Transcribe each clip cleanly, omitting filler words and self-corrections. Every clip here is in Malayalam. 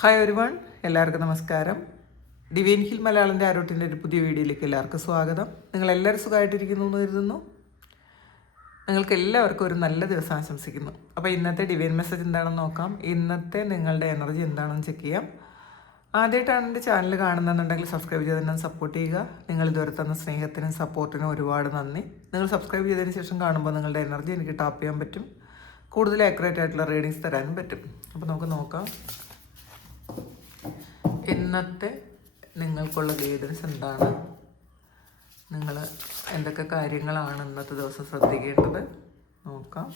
ഹായ് ഒരുവൺ, എല്ലാവർക്കും നമസ്കാരം. ഡിവൈൻ ഹിൽ മലയാളൻ്റെ ആരോട്ടിൻ്റെ ഒരു പുതിയ വീഡിയോയിലേക്ക് എല്ലാവർക്കും സ്വാഗതം. നിങ്ങളെല്ലാവരും സുഖമായിട്ടിരിക്കുന്നു എന്ന് കരുതുന്നു. നിങ്ങൾക്ക് എല്ലാവർക്കും ഒരു നല്ല ദിവസം ആശംസിക്കുന്നു. അപ്പോൾ ഇന്നത്തെ ഡിവൈൻ മെസ്സേജ് എന്താണെന്ന് നോക്കാം. ഇന്നത്തെ നിങ്ങളുടെ എനർജി എന്താണെന്ന് ചെക്ക് ചെയ്യാം. ആദ്യമായിട്ടാണ് എൻ്റെ ചാനൽ കാണുന്നുണ്ടെങ്കിൽ സബ്സ്ക്രൈബ് ചെയ്ത് തന്നെ സപ്പോർട്ട് ചെയ്യുക. നിങ്ങൾ ഇതുവരെ തന്ന സ്നേഹത്തിനും സപ്പോർട്ടിനും ഒരുപാട് നന്ദി. നിങ്ങൾ സബ്സ്ക്രൈബ് ചെയ്തതിന് ശേഷം കാണുമ്പോൾ നിങ്ങളുടെ എനർജി എനിക്ക് ടാപ്പ് ചെയ്യാൻ പറ്റും. കൂടുതൽ ആക്യുറേറ്റ് ആയിട്ടുള്ള റീഡിങ്സ് തരാനും പറ്റും. അപ്പോൾ നമുക്ക് നോക്കാം ഇന്നത്തെ നിങ്ങൾക്കുള്ള ഗൈഡൻസ് എന്താണ്, നിങ്ങൾ എന്തൊക്കെ കാര്യങ്ങളാണ് ഇന്നത്തെ ദിവസം ശ്രദ്ധിക്കേണ്ടത് നോക്കാം.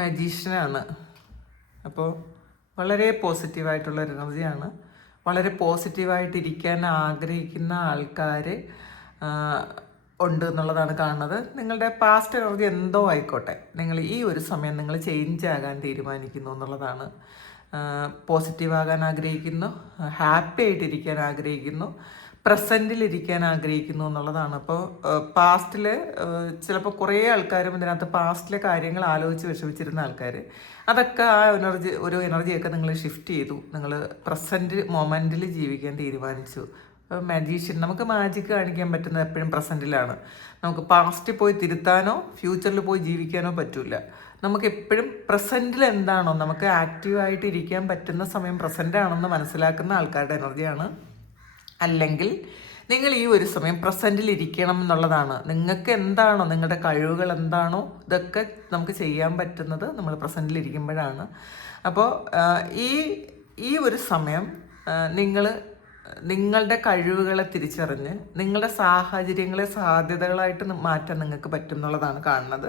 മജീഷ്യനാണ്. അപ്പോൾ വളരെ പോസിറ്റീവായിട്ടുള്ളൊരു എനർജിയാണ്. വളരെ പോസിറ്റീവായിട്ടിരിക്കാൻ ആഗ്രഹിക്കുന്ന ആൾക്കാർ ഉണ്ട് എന്നുള്ളതാണ് കാണുന്നത്. നിങ്ങളുടെ പാസ്റ്റ് എനർജി എന്തോ ആയിക്കോട്ടെ, നിങ്ങൾ ഈ ഒരു സമയം നിങ്ങൾ ചേഞ്ച് ആകാൻ തീരുമാനിക്കുന്നു എന്നുള്ളതാണ്. പോസിറ്റീവാകാൻ ആഗ്രഹിക്കുന്നു, ഹാപ്പി ആയിട്ടിരിക്കാൻ ആഗ്രഹിക്കുന്നു, പ്രസൻറ്റിലിരിക്കാൻ ആഗ്രഹിക്കുന്നു എന്നുള്ളതാണ്. അപ്പോൾ പാസ്റ്റിൽ ചിലപ്പോൾ കുറേ ആൾക്കാരും ഇതിനകത്ത് പാസ്റ്റിലെ കാര്യങ്ങൾ ആലോചിച്ച് വിഷമിച്ചിരുന്ന ആൾക്കാർ അതൊക്കെ ആ എനർജിയൊക്കെ നിങ്ങൾ ഷിഫ്റ്റ് ചെയ്തു. നിങ്ങൾ പ്രസൻറ്റ് മൊമെൻറ്റിൽ ജീവിക്കാൻ തീരുമാനിച്ചു. മാജീഷ്യൻ, നമുക്ക് മാജിക് കാണിക്കാൻ പറ്റുന്നത് എപ്പോഴും പ്രസൻറ്റിലാണ്. നമുക്ക് പാസ്റ്റിൽ പോയി തിരുത്താനോ ഫ്യൂച്ചറിൽ പോയി ജീവിക്കാനോ പറ്റില്ല. നമുക്ക് എപ്പോഴും പ്രസൻറ്റിൽ എന്താണോ നമുക്ക് ആക്റ്റീവായിട്ട് ഇരിക്കാൻ പറ്റുന്ന സമയം പ്രസൻ്റ് ആണെന്ന് മനസ്സിലാക്കുന്ന ആൾക്കാരുടെ എനർജിയാണ്. അല്ലെങ്കിൽ നിങ്ങൾ ഈ ഒരു സമയം പ്രസൻറ്റിൽ ഇരിക്കണം എന്നുള്ളതാണ്. നിങ്ങൾക്ക് എന്താണോ, നിങ്ങളുടെ കഴിവുകൾ എന്താണോ, ഇതൊക്കെ നമുക്ക് ചെയ്യാൻ പറ്റുന്നത് നമ്മൾ പ്രസൻറ്റിൽ ഇരിക്കുമ്പോഴാണ്. അപ്പോൾ ഈ ഒരു സമയം നിങ്ങൾ നിങ്ങളുടെ കഴിവുകളെ തിരിച്ചറിഞ്ഞ് നിങ്ങളുടെ സാഹചര്യങ്ങളെ സാധ്യതകളായിട്ട് മാറ്റാൻ നിങ്ങൾക്ക് പറ്റും എന്നുള്ളതാണ് കാണുന്നത്.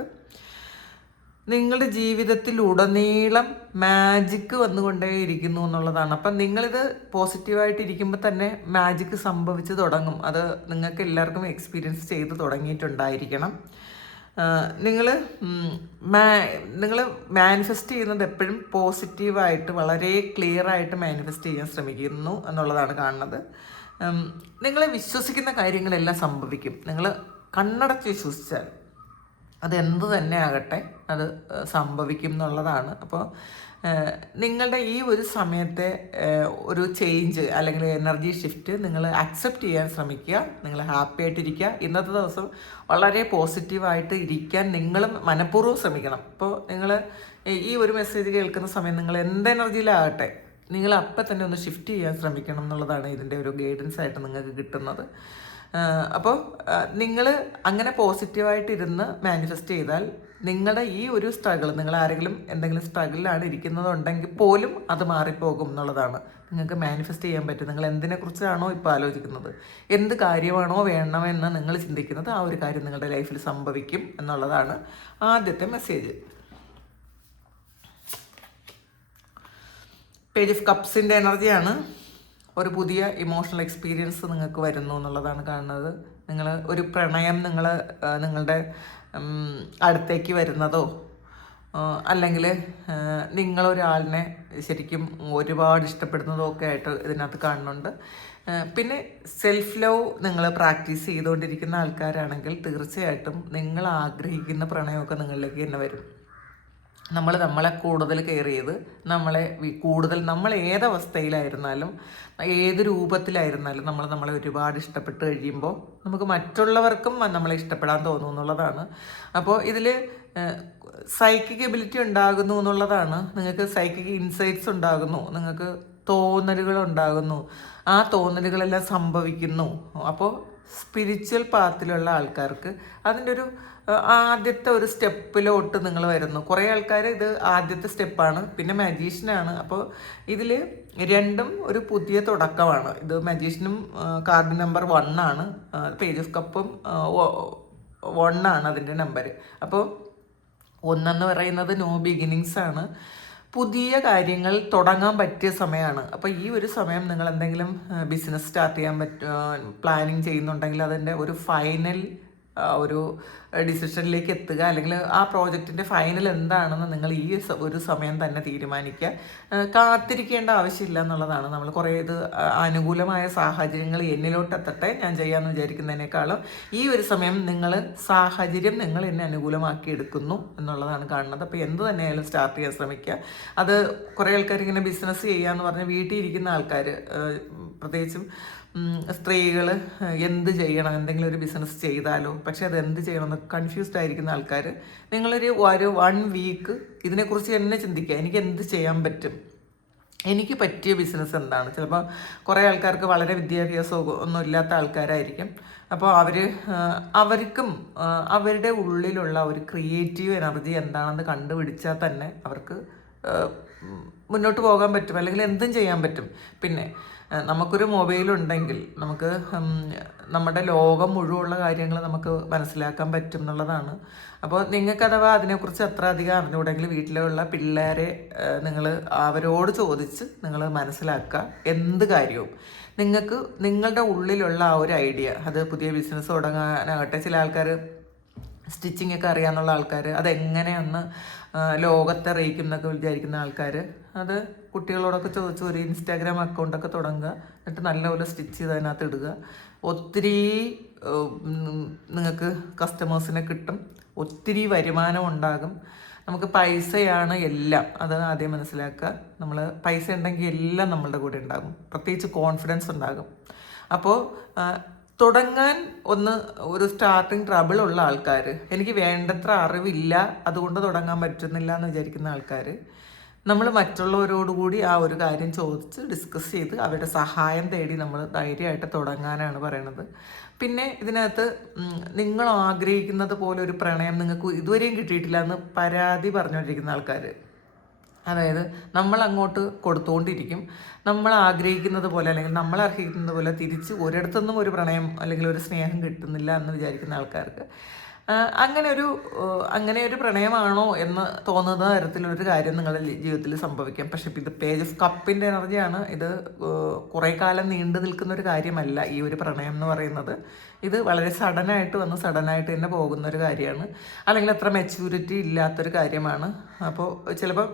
നിങ്ങളുടെ ജീവിതത്തിൽ ഉടനീളം മാജിക്ക് വന്നുകൊണ്ടേയിരിക്കുന്നു എന്നുള്ളതാണ്. അപ്പം നിങ്ങളിത് പോസിറ്റീവായിട്ട് ഇരിക്കുമ്പോൾ തന്നെ മാജിക്ക് സംഭവിച്ച് തുടങ്ങും. അത് നിങ്ങൾക്ക് എല്ലാവർക്കും എക്സ്പീരിയൻസ് ചെയ്ത് തുടങ്ങിയിട്ടുണ്ടായിരിക്കണം. നിങ്ങൾ മാനിഫെസ്റ്റ് ചെയ്യുന്നത് എപ്പോഴും പോസിറ്റീവായിട്ട് വളരെ ക്ലിയറായിട്ട് മാനിഫെസ്റ്റ് ചെയ്യാൻ ശ്രമിക്കുന്നു എന്നുള്ളതാണ് കാണുന്നത്. നിങ്ങൾ വിശ്വസിക്കുന്ന കാര്യങ്ങളെല്ലാം സംഭവിക്കും. നിങ്ങൾ കണ്ണടച്ച് വിശ്വസിച്ചാൽ അത് എന്ത് തന്നെ ആകട്ടെ അത് സംഭവിക്കും എന്നുള്ളതാണ്. അപ്പോൾ നിങ്ങളുടെ ഈ ഒരു സമയത്തെ ഒരു ചേഞ്ച് അല്ലെങ്കിൽ എനർജി ഷിഫ്റ്റ് നിങ്ങൾ അക്സെപ്റ്റ് ചെയ്യാൻ ശ്രമിക്കുക. നിങ്ങൾ ഹാപ്പി ആയിട്ടിരിക്കുക. ഇന്നത്തെ ദിവസം വളരെ പോസിറ്റീവായിട്ട് ഇരിക്കാൻ നിങ്ങൾ മനഃപൂർവ്വം ശ്രമിക്കണം. അപ്പോൾ നിങ്ങൾ ഈ ഒരു മെസ്സേജ് കേൾക്കുന്ന സമയം നിങ്ങൾ എന്ത് എനർജിയിലാകട്ടെ നിങ്ങൾ അപ്പം തന്നെ ഒന്ന് ഷിഫ്റ്റ് ചെയ്യാൻ ശ്രമിക്കണം എന്നുള്ളതാണ് ഇതിൻ്റെ ഒരു ഗൈഡൻസ് ആയിട്ട് നിങ്ങൾക്ക് കിട്ടുന്നത്. അപ്പോൾ നിങ്ങൾ അങ്ങനെ പോസിറ്റീവായിട്ടിരുന്ന് മാനിഫെസ്റ്റ് ചെയ്താൽ നിങ്ങളുടെ ഈ ഒരു സ്ട്രഗിൾ, നിങ്ങൾ ആരെങ്കിലും എന്തെങ്കിലും സ്ട്രഗിളിലാണ് ഇരിക്കുന്നതുണ്ടെങ്കിൽ പോലും അത് മാറിപ്പോകും എന്നുള്ളതാണ്. നിങ്ങൾക്ക് മാനിഫെസ്റ്റ് ചെയ്യാൻ പറ്റും. നിങ്ങൾ എന്തിനെക്കുറിച്ചാണോ ഇപ്പോൾ ആലോചിക്കുന്നത്, എന്ത് കാര്യമാണോ വേണമെന്ന് നിങ്ങൾ ചിന്തിക്കുന്നത്, ആ ഒരു കാര്യം നിങ്ങളുടെ ലൈഫിൽ സംഭവിക്കും എന്നുള്ളതാണ് ആദ്യത്തെ മെസ്സേജ്. പേജ് ഓഫ് കപ്സിൻ്റെ എനർജിയാണ്. ഒരു പുതിയ ഇമോഷണൽ എക്സ്പീരിയൻസ് നിങ്ങൾക്ക് വരുന്നു എന്നുള്ളതാണ് കാണുന്നത്. നിങ്ങൾ ഒരു പ്രണയം നിങ്ങളുടെ അടുത്തേക്ക് വരുന്നതോ അല്ലെങ്കിൽ നിങ്ങളൊരാളിനെ ശരിക്കും ഒരുപാട് ഇഷ്ടപ്പെടുന്നതോ ഒക്കെ ആയിട്ട് ഇതിനകത്ത് കാണുന്നുണ്ട്. പിന്നെ സെൽഫ് ലവ് നിങ്ങൾ പ്രാക്ടീസ് ചെയ്തുകൊണ്ടിരിക്കുന്ന ആൾക്കാരാണെങ്കിൽ തീർച്ചയായിട്ടും നിങ്ങൾ ആഗ്രഹിക്കുന്ന പ്രണയമൊക്കെ നിങ്ങളിലേക്ക് തന്നെ വരും. നമ്മളെ കൂടുതൽ കെയർ ചെയ്ത് നമ്മൾ ഏതവസ്ഥയിലായിരുന്നാലും ഏത് രൂപത്തിലായിരുന്നാലും നമ്മളെ ഒരുപാട് ഇഷ്ടപ്പെട്ട് കഴിയുമ്പോൾ നമുക്ക് മറ്റുള്ളവർക്കും നമ്മളെ ഇഷ്ടപ്പെടാൻ തോന്നും എന്നുള്ളതാണ്. അപ്പോൾ ഇതിൽ സൈക്കിക് എബിലിറ്റി ഉണ്ടാകുന്നു എന്നുള്ളതാണ്. നിങ്ങൾക്ക് സൈക്കിക് ഇൻസൈറ്റ്സ് ഉണ്ടാകുന്നു, നിങ്ങൾക്ക് തോന്നലുകൾ ഉണ്ടാകുന്നു, ആ തോന്നലുകളെല്ലാം സംഭവിക്കുന്നു. അപ്പോൾ സ്പിരിച്വൽ പാത്തിലുള്ള ആൾക്കാർക്ക് അതിൻ്റെ ഒരു ആദ്യത്തെ ഒരു സ്റ്റെപ്പിലോട്ട് നിങ്ങൾ വരുന്നു. കുറേ ആൾക്കാർ ഇത് ആദ്യത്തെ സ്റ്റെപ്പാണ്, പിന്നെ മജീഷ്യനാണ്. അപ്പോൾ ഇതിൽ രണ്ടും ഒരു പുതിയ തുടക്കമാണ്. ഇത് മജീഷ്യനും കാർഡ് നമ്പർ 1 ആണ്, പേജ് ഓഫ് കപ്പും 1 ആണ് അതിൻ്റെ നമ്പർ. അപ്പോൾ 1 പറയുന്നത് നോ ബിഗിനിങ്സ് ആണ്. പുതിയ കാര്യങ്ങൾ തുടങ്ങാൻ പറ്റിയ സമയമാണ്. അപ്പോൾ ഈ ഒരു സമയം നിങ്ങൾ എന്തെങ്കിലും ബിസിനസ് സ്റ്റാർട്ട് ചെയ്യാൻ പ്ലാനിങ് ചെയ്യുന്നുണ്ടെങ്കിൽ അതിൻ്റെ ഒരു ഫൈനൽ ഒരു ഡിസിഷനിലേക്ക് എത്തുക, അല്ലെങ്കിൽ ആ പ്രോജക്റ്റിൻ്റെ ഫൈനൽ എന്താണെന്ന് നിങ്ങൾ ഈ ഒരു സമയം തന്നെ തീരുമാനിക്കുക. കാത്തിരിക്കേണ്ട ആവശ്യമില്ല എന്നുള്ളതാണ്. നമ്മൾ കുറേ അനുകൂലമായ സാഹചര്യങ്ങൾ എന്നിലോട്ട് എത്തട്ടെ ഞാൻ ചെയ്യാമെന്ന് വിചാരിക്കുന്നതിനേക്കാളും ഈ ഒരു സമയം സാഹചര്യം നിങ്ങൾ എന്നെ അനുകൂലമാക്കി എടുക്കുന്നു എന്നുള്ളതാണ് കാണുന്നത്. അപ്പോൾ എന്ത് തന്നെയായാലും സ്റ്റാർട്ട് ചെയ്യാൻ ശ്രമിക്കുക. അത് കുറേ ആൾക്കാർ ഇങ്ങനെ ബിസിനസ് ചെയ്യാന്ന് പറഞ്ഞ് വീട്ടിൽ ഇരിക്കുന്ന ആൾക്കാർ, പ്രത്യേകിച്ചും സ്ത്രീകൾ എന്ത് ചെയ്യണം, എന്തെങ്കിലും ഒരു ബിസിനസ് ചെയ്താലോ, പക്ഷെ അത് എന്ത് ചെയ്യണമെന്ന് കൺഫ്യൂസ്ഡ് ആയിരിക്കുന്ന ആൾക്കാർ, നിങ്ങളൊരു 1 വീക്ക് ഇതിനെക്കുറിച്ച് തന്നെ ചിന്തിക്കുക. എനിക്ക് എന്ത് ചെയ്യാൻ പറ്റും, എനിക്ക് പറ്റിയ ബിസിനസ് എന്താണ്. ചിലപ്പോൾ കുറേ ആൾക്കാർക്ക് വളരെ വിദ്യാഭ്യാസമോ ഒന്നും ഇല്ലാത്ത ആൾക്കാരായിരിക്കും. അപ്പോൾ അവർക്കും അവരുടെ ഉള്ളിലുള്ള ഒരു ക്രിയേറ്റീവ് എനർജി എന്താണെന്ന് കണ്ടുപിടിച്ചാൽ തന്നെ അവർക്ക് മുന്നോട്ട് പോകാൻ പറ്റും, അല്ലെങ്കിൽ എന്തും ചെയ്യാൻ പറ്റും. പിന്നെ നമുക്കൊരു മൊബൈലുണ്ടെങ്കിൽ നമുക്ക് നമ്മുടെ ലോകം മുഴുവനുള്ള കാര്യങ്ങൾ നമുക്ക് മനസ്സിലാക്കാൻ പറ്റും എന്നുള്ളതാണ്. അപ്പോൾ നിങ്ങൾക്ക് അഥവാ അതിനെക്കുറിച്ച് അത്ര അധികം അറിഞ്ഞുകൂടെങ്കിൽ വീട്ടിലുള്ള പിള്ളേരെ നിങ്ങൾ അവരോട് ചോദിച്ച് നിങ്ങൾ മനസ്സിലാക്കുക. എന്ത് കാര്യവും നിങ്ങൾക്ക് നിങ്ങളുടെ ഉള്ളിലുള്ള ആ ഒരു ഐഡിയ, അത് പുതിയ ബിസിനസ് തുടങ്ങാനാകട്ടെ, ചില ആൾക്കാർ സ്റ്റിച്ചിങ് ഒക്കെ അറിയാമെന്നുള്ള ആൾക്കാർ അതെങ്ങനെയൊന്ന് ലോകത്തെ അറിയിക്കും എന്നൊക്കെ വിചാരിക്കുന്ന ആൾക്കാർ, അത് കുട്ടികളോടൊക്കെ ചോദിച്ച് ഒരു ഇൻസ്റ്റാഗ്രാം അക്കൗണ്ടൊക്കെ തുടങ്ങുക. എന്നിട്ട് നല്ലപോലെ സ്റ്റിച്ച് ചെയ്ത് അതിനകത്ത് ഇടുക. ഒത്തിരി നിങ്ങൾക്ക് കസ്റ്റമേഴ്സിനെ കിട്ടും, ഒത്തിരി വരുമാനം ഉണ്ടാകും. നമുക്ക് പൈസയാണ് എല്ലാം, അത് ആദ്യം മനസ്സിലാക്കുക. നമ്മൾ പൈസ ഉണ്ടെങ്കിൽ എല്ലാം നമ്മളുടെ കൂടെ ഉണ്ടാകും, പ്രത്യേകിച്ച് കോൺഫിഡൻസ് ഉണ്ടാകും. അപ്പോൾ തുടങ്ങാൻ ഒരു സ്റ്റാർട്ടിങ് ട്രബിൾ ഉള്ള ആൾക്കാർ, എനിക്ക് വേണ്ടത്ര അറിവില്ല അതുകൊണ്ട് തുടങ്ങാൻ പറ്റുന്നില്ല എന്ന് വിചാരിക്കുന്ന ആൾക്കാർ, നമ്മൾ മറ്റുള്ളവരോടുകൂടി ആ ഒരു കാര്യം ചോദിച്ച് ഡിസ്കസ് ചെയ്ത് അവരുടെ സഹായം തേടി നമ്മൾ ധൈര്യമായിട്ട് തുടങ്ങാനാണ് പറയണത്. പിന്നെ ഇതിനകത്ത് നിങ്ങൾ ആഗ്രഹിക്കുന്നത് പോലെ ഒരു പ്രണയം നിങ്ങൾക്ക് ഇതുവരെയും കിട്ടിയിട്ടില്ല എന്ന് പരാതി പറഞ്ഞുകൊണ്ടിരിക്കുന്ന ആൾക്കാർ, അതായത് നമ്മൾ അങ്ങോട്ട് കൊടുത്തുകൊണ്ടിരിക്കും, നമ്മൾ ആഗ്രഹിക്കുന്നത് പോലെ അല്ലെങ്കിൽ നമ്മൾ അർഹിക്കുന്നത് പോലെ തിരിച്ച് ഒരിടത്തുനിന്നും ഒരു പ്രണയം അല്ലെങ്കിൽ ഒരു സ്നേഹം കിട്ടുന്നില്ല എന്ന് വിചാരിക്കുന്ന ആൾക്കാർക്ക് അങ്ങനെ ഒരു പ്രണയമാണോ എന്ന് തോന്നുന്ന തരത്തിലൊരു കാര്യം നിങ്ങളുടെ ജീവിതത്തിൽ സംഭവിക്കാം. പക്ഷെ ഇത് പേജ് ഓഫ് കപ്പിൻ്റെ എനർജിയാണ്. ഇത് കുറേ കാലം നീണ്ടു നിൽക്കുന്ന ഒരു കാര്യമല്ല ഈ ഒരു പ്രണയം എന്ന് പറയുന്നത്. ഇത് വളരെ സഡനായിട്ട് വന്ന് സഡനായിട്ട് തന്നെ പോകുന്ന ഒരു കാര്യമാണ്, അല്ലെങ്കിൽ അത്ര മെച്യൂരിറ്റി ഇല്ലാത്തൊരു കാര്യമാണ്. അപ്പോൾ ചിലപ്പോൾ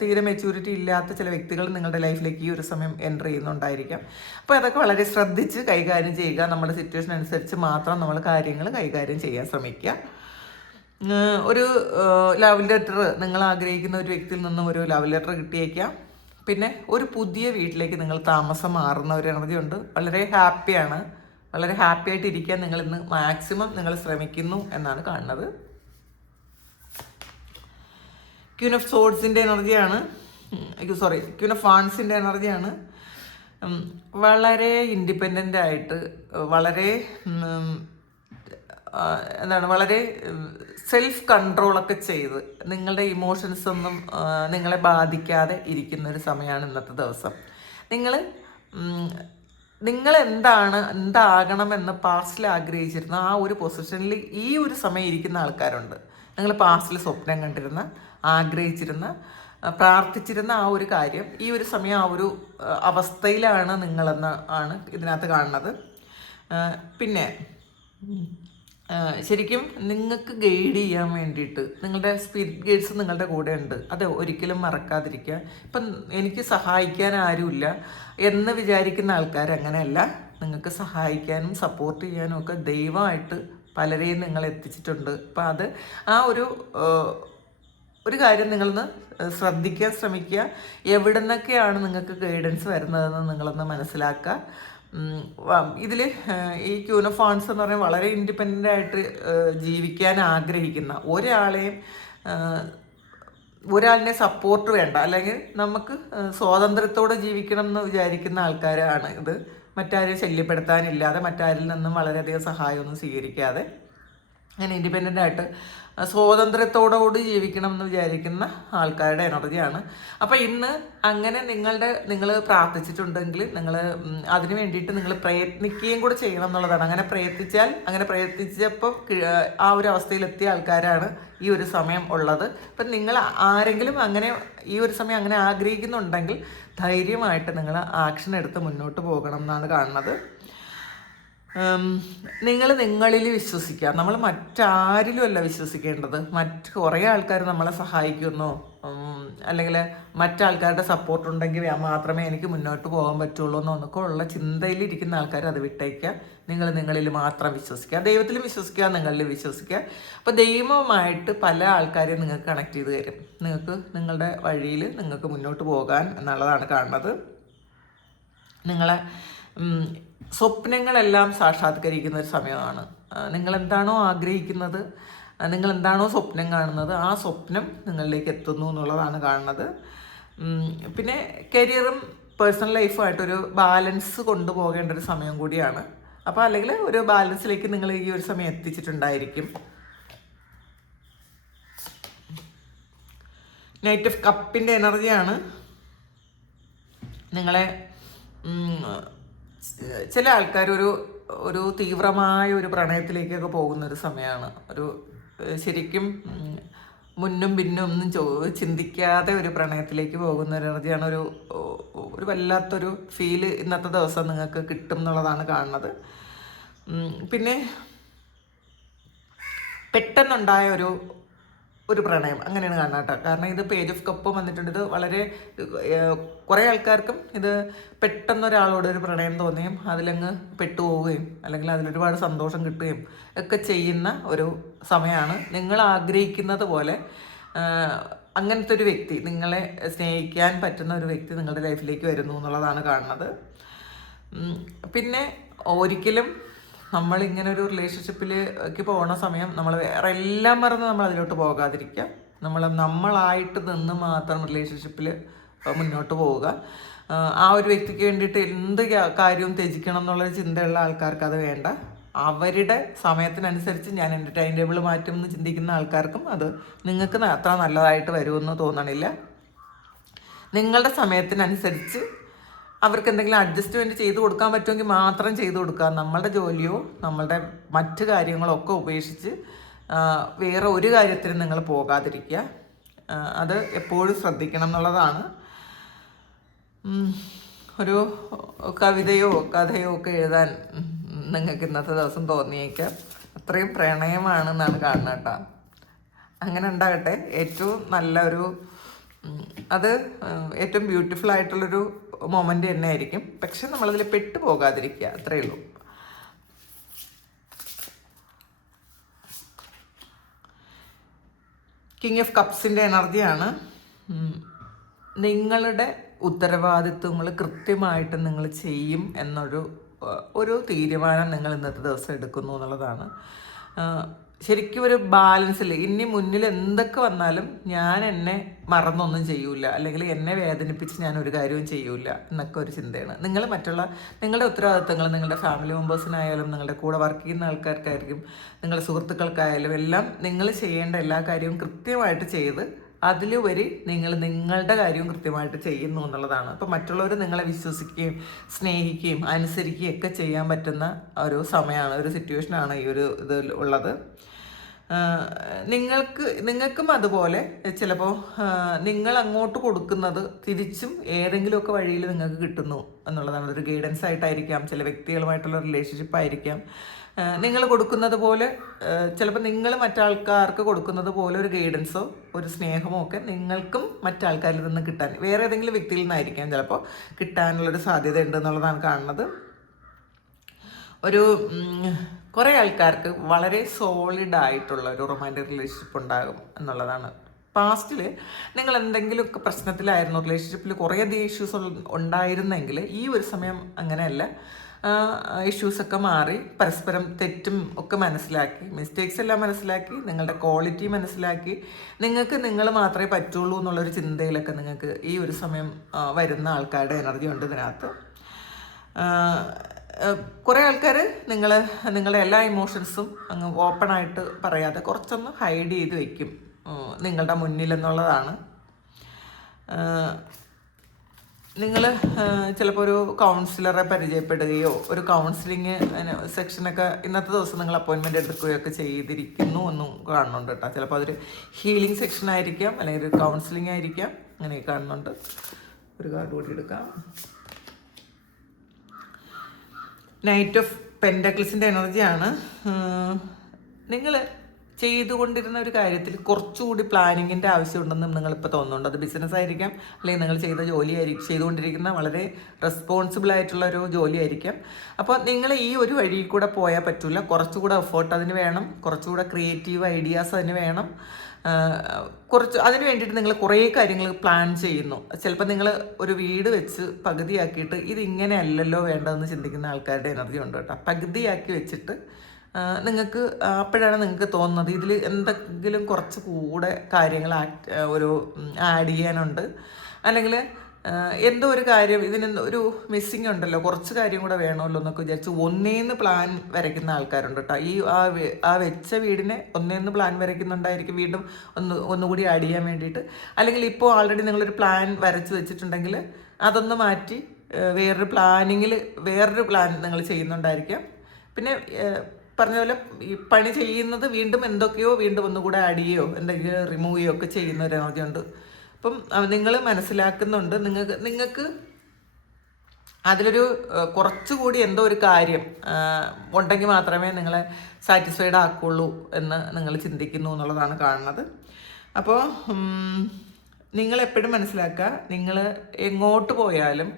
തീരെ മെച്യൂരിറ്റി ഇല്ലാത്ത ചില വ്യക്തികൾ നിങ്ങളുടെ ലൈഫിലേക്ക് ഈ ഒരു സമയം എൻ്റർ ചെയ്യുന്നുണ്ടായിരിക്കാം. അപ്പോൾ അതൊക്കെ വളരെ ശ്രദ്ധിച്ച് കൈകാര്യം ചെയ്യുക. നമ്മുടെ സിറ്റുവേഷൻ അനുസരിച്ച് മാത്രം നമ്മൾ കാര്യങ്ങൾ കൈകാര്യം ചെയ്യാൻ ശ്രമിക്കുക. ഒരു ലവ് ലെറ്റർ, നിങ്ങൾ ആഗ്രഹിക്കുന്ന ഒരു വ്യക്തിയിൽ നിന്നും ഒരു ലവ് ലെറ്റർ കിട്ടിയേക്കാം. പിന്നെ ഒരു പുതിയ വീട്ടിലേക്ക് നിങ്ങൾ താമസം മാറുന്ന ഒരു എനർജി ഉണ്ട്. വളരെ ഹാപ്പിയാണ്, വളരെ ഹാപ്പി ആയിട്ട് ഇരിക്കാൻ നിങ്ങൾ ഇന്ന് മാക്സിമം നിങ്ങൾ ശ്രമിക്കുന്നു എന്നാണ് കാണുന്നത്. ക്യൂൻ ഓഫ് സോഡ്സിൻ്റെ എനർജിയാണ്, ക്യൂൻ ഓഫ് വാൺസിൻ്റെ എനർജിയാണ്. വളരെ ഇൻഡിപെൻഡൻ്റ് ആയിട്ട്, വളരെ വളരെ സെൽഫ് കൺട്രോളൊക്കെ ചെയ്ത് നിങ്ങളുടെ ഇമോഷൻസ് ഒന്നും നിങ്ങളെ ബാധിക്കാതെ ഇരിക്കുന്ന ഒരു സമയമാണ് ഇന്നത്തെ ദിവസം. നിങ്ങൾ എന്താകണമെന്ന് പാസ്റ്റിൽ ആഗ്രഹിച്ചിരുന്ന ആ ഒരു പൊസിഷനിൽ ഈ ഒരു സമയം ഇരിക്കുന്ന ആൾക്കാരുണ്ട്. നിങ്ങൾ പാസ്റ്റിൽ സ്വപ്നം കണ്ടിരുന്ന, ആഗ്രഹിച്ചിരുന്ന, പ്രാർത്ഥിച്ചിരുന്ന ആ ഒരു കാര്യം ഈ ഒരു സമയം ആ ഒരു അവസ്ഥയിലാണ് നിങ്ങളെന്ന് ആണ് ഇതിനകത്ത് കാണുന്നത്. പിന്നെ ശരിക്കും നിങ്ങൾക്ക് ഗൈഡ് ചെയ്യാൻ വേണ്ടിയിട്ട് നിങ്ങളുടെ സ്പിരിറ്റ് ഗൈഡ്സ് നിങ്ങളുടെ കൂടെ ഉണ്ട്. അത് ഒരിക്കലും മറക്കാതിരിക്കുക. ഇപ്പം എനിക്ക് സഹായിക്കാൻ ആരുമില്ല എന്ന് വിചാരിക്കുന്ന ആൾക്കാർ അങ്ങനെയല്ല. നിങ്ങൾക്ക് സഹായിക്കാനും സപ്പോർട്ട് ചെയ്യാനും ഒക്കെ ദൈവമായിട്ട് പലരെയും നിങ്ങൾ എത്തിച്ചിട്ടുണ്ട്. അപ്പം അത് ആ ഒരു കാര്യം നിങ്ങളൊന്ന് ശ്രദ്ധിക്കാൻ ശ്രമിക്കുക. എവിടെ നിന്നൊക്കെയാണ് നിങ്ങൾക്ക് ഗൈഡൻസ് വരുന്നതെന്ന് നിങ്ങളൊന്ന് മനസ്സിലാക്കുക. ഇതിൽ ഈ ക്യൂൻ ഓഫ് വാൺസ് എന്ന് പറയുന്നത് വളരെ ഇൻഡിപെൻഡൻ്റ് ആയിട്ട് ജീവിക്കാൻ ആഗ്രഹിക്കുന്ന ഒരാളിനെ സപ്പോർട്ട് വേണ്ട, അല്ലെങ്കിൽ നമുക്ക് സ്വാതന്ത്ര്യത്തോടെ ജീവിക്കണം എന്ന് വിചാരിക്കുന്ന ആൾക്കാരാണ് ഇത്. മറ്റാരെയും ശല്യപ്പെടുത്താനില്ലാതെ, മറ്റാരിൽ നിന്നും വളരെയധികം സഹായമൊന്നും സ്വീകരിക്കാതെ അങ്ങനെ ഇൻഡിപെൻഡൻ്റ് ആയിട്ട് സ്വാതന്ത്ര്യത്തോടുകൂടി ജീവിക്കണം എന്ന് വിചാരിക്കുന്ന ആൾക്കാരുടെ എനർജിയാണ്. അപ്പോൾ ഇന്ന് അങ്ങനെ നിങ്ങൾ പ്രാർത്ഥിച്ചിട്ടുണ്ടെങ്കിൽ നിങ്ങൾ അതിന് വേണ്ടിയിട്ട് നിങ്ങൾ പ്രയത്നിക്കുകയും കൂടെ ചെയ്യണം എന്നുള്ളതാണ്. അങ്ങനെ പ്രയത്നിച്ചപ്പോൾ ആ ഒരു അവസ്ഥയിലെത്തിയ ആൾക്കാരാണ് ഈ ഒരു സമയം ഉള്ളത്. അപ്പം നിങ്ങൾ ആരെങ്കിലും അങ്ങനെ ഈ ഒരു സമയം അങ്ങനെ ആഗ്രഹിക്കുന്നുണ്ടെങ്കിൽ ധൈര്യമായിട്ട് നിങ്ങൾ ആക്ഷൻ എടുത്ത് മുന്നോട്ട് പോകണം എന്നാണ് കാണുന്നത്. നിങ്ങൾ നിങ്ങളിൽ വിശ്വസിക്കുക. നമ്മൾ മറ്റാരിലും അല്ല വിശ്വസിക്കേണ്ടത്. മറ്റ് കുറേ ആൾക്കാർ നമ്മളെ സഹായിക്കുന്നു, അല്ലെങ്കിൽ മറ്റാൾക്കാരുടെ സപ്പോർട്ട് ഉണ്ടെങ്കിൽ മാത്രമേ എനിക്ക് മുന്നോട്ട് പോകാൻ പറ്റുള്ളൂ എന്നൊക്കെ ഉള്ള ചിന്തയിലിരിക്കുന്ന ആൾക്കാർ അത് വിട്ടേക്കുക. നിങ്ങൾ നിങ്ങളിൽ മാത്രം വിശ്വസിക്കുക. ദൈവത്തിലും വിശ്വസിക്കുക, നിങ്ങളിലും വിശ്വസിക്കുക. അപ്പോൾ ദൈവവുമായിട്ട് പല ആൾക്കാരെയും നിങ്ങൾക്ക് കണക്ട് ചെയ്ത് തരും. നിങ്ങൾക്ക് നിങ്ങളുടെ വഴിയിൽ നിങ്ങൾക്ക് മുന്നോട്ട് പോകാൻ എന്നുള്ളതാണ് കാണുന്നത്. നിങ്ങളെ സ്വപ്നങ്ങളെല്ലാം സാക്ഷാത്കരിക്കുന്ന ഒരു സമയമാണ്. നിങ്ങളെന്താണോ ആഗ്രഹിക്കുന്നത്, നിങ്ങളെന്താണോ സ്വപ്നം കാണുന്നത്, ആ സ്വപ്നം നിങ്ങളിലേക്ക് എത്തുന്നു എന്നുള്ളതാണ് കാണുന്നത്. പിന്നെ കരിയറും പേഴ്സണൽ ലൈഫുമായിട്ടൊരു ബാലൻസ് കൊണ്ടുപോകേണ്ട ഒരു സമയം കൂടിയാണ്. അപ്പോൾ അല്ലെങ്കിൽ ഒരു ബാലൻസിലേക്ക് നിങ്ങൾ ഈ ഒരു സമയം എത്തിച്ചിട്ടുണ്ടായിരിക്കും. നൈറ്റ് ഓഫ് കപ്പിൻ്റെ എനർജിയാണ്. നിങ്ങളെ ചില ആൾക്കാർ ഒരു തീവ്രമായ ഒരു പ്രണയത്തിലേക്കൊക്കെ പോകുന്നൊരു സമയമാണ്. ശരിക്കും മുന്നും പിന്നും ഒന്നും ചിന്തിക്കാതെ ഒരു പ്രണയത്തിലേക്ക് പോകുന്ന ഒരു എനർജിയാണ്. ഒരു വല്ലാത്തൊരു ഫീല് ഇന്നത്തെ ദിവസം നിങ്ങൾക്ക് കിട്ടും എന്നുള്ളതാണ് കാണുന്നത്. പിന്നെ പെട്ടെന്നുണ്ടായ ഒരു പ്രണയം അങ്ങനെയാണ് കാണുന്നത് കേട്ടോ. കാരണം ഇത് പേജ് ഓഫ് കപ്പ് വന്നിട്ടുണ്ട്. ഇത് വളരെ കുറേ ആൾക്കാർക്കും ഇത് പെട്ടെന്നൊരാളോട് ഒരു പ്രണയം തോന്നുകയും അതിലങ്ങ് പെട്ടുപോവുകയും അല്ലെങ്കിൽ അതിലൊരുപാട് സന്തോഷം കിട്ടുകയും ഒക്കെ ചെയ്യുന്ന ഒരു സമയമാണ്. നിങ്ങൾ ആഗ്രഹിക്കുന്നത് പോലെ അങ്ങനത്തെ ഒരു വ്യക്തി, നിങ്ങളെ സ്നേഹിക്കാൻ പറ്റുന്ന ഒരു വ്യക്തി നിങ്ങളുടെ ലൈഫിലേക്ക് വരുന്നു എന്നുള്ളതാണ് കാണുന്നത്. പിന്നെ ഒരിക്കലും നമ്മളിങ്ങനെ ഒരു റിലേഷൻഷിപ്പിലേക്ക് പോകുന്ന സമയം നമ്മൾ വേറെ എല്ലാം മറന്ന് നമ്മൾ അതിലോട്ട് പോകാതിരിക്കുക. നമ്മളായിട്ട് നിന്ന് മാത്രം റിലേഷൻഷിപ്പിൽ മുന്നോട്ട് പോവുക. ആ ഒരു വ്യക്തിക്ക് വേണ്ടിയിട്ട് എന്ത് കാര്യവും ത്യജിക്കണം എന്നുള്ളൊരു ചിന്തയുള്ള ആൾക്കാർക്ക് അത് വേണ്ട. അവരുടെ സമയത്തിനനുസരിച്ച് ഞാൻ എൻ്റെ ടൈം ടേബിൾ മാറ്റും എന്ന് ചിന്തിക്കുന്ന ആൾക്കാർക്കും അത് നിങ്ങൾക്ക് അത്ര നല്ലതായിട്ട് വരുമെന്ന് തോന്നണില്ല. നിങ്ങളുടെ സമയത്തിനനുസരിച്ച് അവർക്ക് എന്തെങ്കിലും അഡ്ജസ്റ്റ്മെൻറ്റ് ചെയ്ത് കൊടുക്കാൻ പറ്റുമെങ്കിൽ മാത്രം ചെയ്തു കൊടുക്കുക. നമ്മളുടെ ജോലിയോ നമ്മളുടെ മറ്റു കാര്യങ്ങളോ ഒക്കെ ഉപേക്ഷിച്ച് വേറെ ഒരു കാര്യത്തിനും നിങ്ങൾ പോകാതിരിക്കുക. അത് എപ്പോഴും ശ്രദ്ധിക്കണം എന്നുള്ളതാണ്. ഒരു കവിതയോ കഥയോ ഒക്കെ എഴുതാൻ നിങ്ങൾക്ക് ഇന്നത്തെ ദിവസം തോന്നിയേക്കാം. അത്രയും പ്രണയമാണെന്നാണ് കാണുന്നത് കേട്ടോ. അങ്ങനെ ഉണ്ടാകട്ടെ. ഏറ്റവും നല്ലൊരു അത് ഏറ്റവും ബ്യൂട്ടിഫുൾ ആയിട്ടുള്ളൊരു മൊമെൻ്റ് തന്നെ ആയിരിക്കും. പക്ഷെ നമ്മളതിൽ പെട്ടു പോകാതിരിക്കുക, അത്രയേ ഉള്ളൂ. കിങ് ഓഫ് കപ്സിൻ്റെ എനർജിയാണ്. നിങ്ങളുടെ ഉത്തരവാദിത്വങ്ങൾ കൃത്യമായിട്ട് നിങ്ങൾ ചെയ്യും എന്നൊരു തീരുമാനം നിങ്ങൾ ഇന്നത്തെ ദിവസം എടുക്കുന്നു എന്നുള്ളതാണ്. ശരിക്കും ഒരു ബാലൻസിൽ ഇനി മുന്നിൽ എന്തൊക്കെ വന്നാലും ഞാൻ എന്നെ മറന്നൊന്നും ചെയ്യൂല, അല്ലെങ്കിൽ എന്നെ വേദനിപ്പിച്ച് ഞാൻ ഒരു കാര്യവും ചെയ്യൂല എന്നൊക്കെ ഒരു ചിന്തയാണ്. നിങ്ങളുടെ ഉത്തരവാദിത്തങ്ങൾ നിങ്ങളുടെ ഫാമിലി മെമ്പേഴ്സിനായാലും നിങ്ങളുടെ കൂടെ വർക്ക് ചെയ്യുന്ന ആൾക്കാർക്കായിരിക്കും നിങ്ങളുടെ സുഹൃത്തുക്കൾക്കായാലും എല്ലാം നിങ്ങൾ ചെയ്യേണ്ട എല്ലാ കാര്യവും കൃത്യമായിട്ട് ചെയ്ത് അതിലുപരി നിങ്ങളുടെ കാര്യവും കൃത്യമായിട്ട് ചെയ്യുന്നു എന്നുള്ളതാണ്. അപ്പോൾ മറ്റുള്ളവർ നിങ്ങളെ വിശ്വസിക്കുകയും സ്നേഹിക്കുകയും അനുസരിക്കുകയും ഒക്കെ ചെയ്യാൻ പറ്റുന്ന ഒരു സമയമാണ്, ഒരു സിറ്റുവേഷനാണ് ഈ ഒരു ഇത് ഉള്ളത്. നിങ്ങൾക്കും അതുപോലെ ചിലപ്പോൾ നിങ്ങൾ അങ്ങോട്ട് കൊടുക്കുന്നത് തിരിച്ചും ഏതെങ്കിലുമൊക്കെ വഴിയിൽ നിങ്ങൾക്ക് കിട്ടുന്നു എന്നുള്ളതാണ്. ഒരു ഗൈഡൻസ് ആയിട്ടായിരിക്കാം, ചില വ്യക്തികളുമായിട്ടുള്ള റിലേഷൻഷിപ്പ് ആയിരിക്കാം. നിങ്ങൾ കൊടുക്കുന്നത് പോലെ ചിലപ്പോൾ നിങ്ങൾ മറ്റാൾക്കാർക്ക് കൊടുക്കുന്നത് പോലെ ഒരു ഗൈഡൻസോ ഒരു സ്നേഹമോ ഒക്കെ നിങ്ങൾക്കും മറ്റാൾക്കാരിൽ നിന്ന് കിട്ടാൻ വേറെ ഏതെങ്കിലും വ്യക്തിയിൽ നിന്നായിരിക്കാം ചിലപ്പോൾ കിട്ടാനുള്ളൊരു സാധ്യത ഉണ്ട് എന്നുള്ളതാണ് കാണുന്നത്. കുറേ ആൾക്കാർക്ക് വളരെ സോളിഡായിട്ടുള്ള ഒരു റൊമാൻറ്റിക് റിലേഷൻഷിപ്പ് ഉണ്ടാകും എന്നുള്ളതാണ്. പാസ്റ്റിൽ നിങ്ങൾ എന്തെങ്കിലുമൊക്കെ പ്രശ്നത്തിലായിരുന്നു, റിലേഷൻഷിപ്പിൽ കുറേയധികം ഇഷ്യൂസ് ഉണ്ടായിരുന്നെങ്കിൽ ഈ ഒരു സമയം അങ്ങനെയല്ല. ഇഷ്യൂസൊക്കെ മാറി പരസ്പരം തെറ്റും ഒക്കെ മനസ്സിലാക്കി, മിസ്റ്റേക്സ് എല്ലാം മനസ്സിലാക്കി, നിങ്ങളുടെ ക്വാളിറ്റി മനസ്സിലാക്കി, നിങ്ങൾ മാത്രമേ പറ്റുള്ളൂ എന്നുള്ളൊരു ചിന്തയിലൊക്കെ നിങ്ങൾക്ക് ഈ ഒരു സമയം വരുന്ന ആൾക്കാരുടെ എനർജി ഉണ്ട് ഇതിനകത്ത്. കുറേ ആൾക്കാർ നിങ്ങളുടെ എല്ലാ ഇമോഷൻസും അങ്ങ് ഓപ്പണായിട്ട് പറയാതെ കുറച്ചൊന്ന് ഹൈഡ് ചെയ്ത് വയ്ക്കും നിങ്ങളുടെ മുന്നിലെന്നുള്ളതാണ്. നിങ്ങൾ ചിലപ്പോൾ ഒരു കൗൺസിലറെ പരിചയപ്പെടുകയോ ഒരു കൗൺസിലിങ് സെക്ഷനൊക്കെ ഇന്നത്തെ ദിവസം നിങ്ങൾ അപ്പോയിൻമെൻ്റ് എടുക്കുകയോ ഒക്കെ ചെയ്തിരിക്കുന്നു എന്നും കാണുന്നുണ്ട് കേട്ടോ. ചിലപ്പോൾ അതൊരു ഹീലിംഗ് സെക്ഷൻ ആയിരിക്കാം, അല്ലെങ്കിൽ ഒരു കൗൺസിലിംഗ് ആയിരിക്കാം, അങ്ങനെ കാണുന്നുണ്ട്. ഒരു കാർഡ് കൂടി എടുക്കാം. നൈറ്റ് ഓഫ് പെൻഡക്കിൾസിൻ്റെ എനർജിയാണ്. നിങ്ങൾ ചെയ്തുകൊണ്ടിരുന്ന ഒരു കാര്യത്തിൽ കുറച്ചുകൂടി പ്ലാനിങ്ങിൻ്റെ ആവശ്യമുണ്ടെന്ന് നിങ്ങളിപ്പോൾ തോന്നുന്നുണ്ട്. അത് ബിസിനസ് ആയിരിക്കാം, അല്ലെങ്കിൽ നിങ്ങൾ ചെയ്ത ജോലിയായിരിക്കും, ചെയ്തുകൊണ്ടിരിക്കുന്ന വളരെ റെസ്പോൺസിബിൾ ആയിട്ടുള്ള ഒരു ജോലിയായിരിക്കാം. അപ്പോൾ നിങ്ങൾ ഈ ഒരു വഴി കൂടെ പോയാൽ പറ്റില്ല, കുറച്ചുകൂടെ എഫേർട്ട് അതിന് വേണം, കുറച്ചുകൂടെ ക്രിയേറ്റീവ് ഐഡിയാസ് അതിന് വേണം. അതിന് വേണ്ടിയിട്ട് നിങ്ങൾ കുറേ കാര്യങ്ങൾ പ്ലാൻ ചെയ്യുന്നു. ചിലപ്പോൾ നിങ്ങൾ ഒരു വീട് വെച്ച് പകുതിയാക്കിയിട്ട് ഇതിങ്ങനെ അല്ലല്ലോ വേണ്ടതെന്ന് ചിന്തിക്കുന്ന ആൾക്കാരുടെ എനർജി ഉണ്ട് കേട്ടോ. പകുതിയാക്കി വെച്ചിട്ട് നിങ്ങൾക്ക് അപ്പോഴാണ് നിങ്ങൾക്ക് തോന്നുന്നത് ഇതിൽ എന്തെങ്കിലും കുറച്ച് കൂടെ കാര്യങ്ങൾ ആഡ് ചെയ്യാനുണ്ട്, അല്ലെങ്കിൽ എന്തോ ഒരു കാര്യം ഇതിനെന്തോ ഒരു മിസ്സിങ് ഉണ്ടല്ലോ, കുറച്ച് കാര്യം കൂടെ വേണമല്ലോ എന്നൊക്കെ വിചാരിച്ച് ഒന്നേന്ന് പ്ലാൻ വരയ്ക്കുന്ന ആൾക്കാരുണ്ട് കേട്ടോ. ആ വെച്ച വീടിനെ ഒന്നേന്ന് പ്ലാൻ വരയ്ക്കുന്നുണ്ടായിരിക്കും, വീണ്ടും ഒന്നുകൂടി ആഡ് ചെയ്യാൻ വേണ്ടിയിട്ട്. അല്ലെങ്കിൽ ഇപ്പോൾ ആൾറെഡി നിങ്ങളൊരു പ്ലാൻ വരച്ച് വെച്ചിട്ടുണ്ടെങ്കിൽ അതൊന്ന് മാറ്റി വേറൊരു പ്ലാൻ നിങ്ങൾ ചെയ്യുന്നുണ്ടായിരിക്കാം. പിന്നെ പറഞ്ഞ പോലെ ഈ പണി ചെയ്യുന്നത് വീണ്ടും ഒന്നുകൂടെ ആഡ് ചെയ്യുകയോ എന്തെങ്കിലും റിമൂവ് ചെയ്യുകയോ ഒക്കെ ചെയ്യുന്ന ഒരു എനർജി ഉണ്ട്. അപ്പം നിങ്ങൾ മനസ്സിലാക്കുന്നുണ്ട്, നിങ്ങൾക്ക് അതിലൊരു കുറച്ചുകൂടി എന്തോ ഒരു കാര്യം ഉണ്ടെങ്കിൽ മാത്രമേ നിങ്ങളെ സാറ്റിസ്ഫൈഡ് ആക്കുള്ളൂ എന്ന് നിങ്ങൾ ചിന്തിക്കുന്നു എന്നുള്ളതാണ് കാണുന്നത്. അപ്പോൾ നിങ്ങളെപ്പോഴും മനസ്സിലാക്കുക, നിങ്ങൾ എങ്ങോട്ട് പോയാലും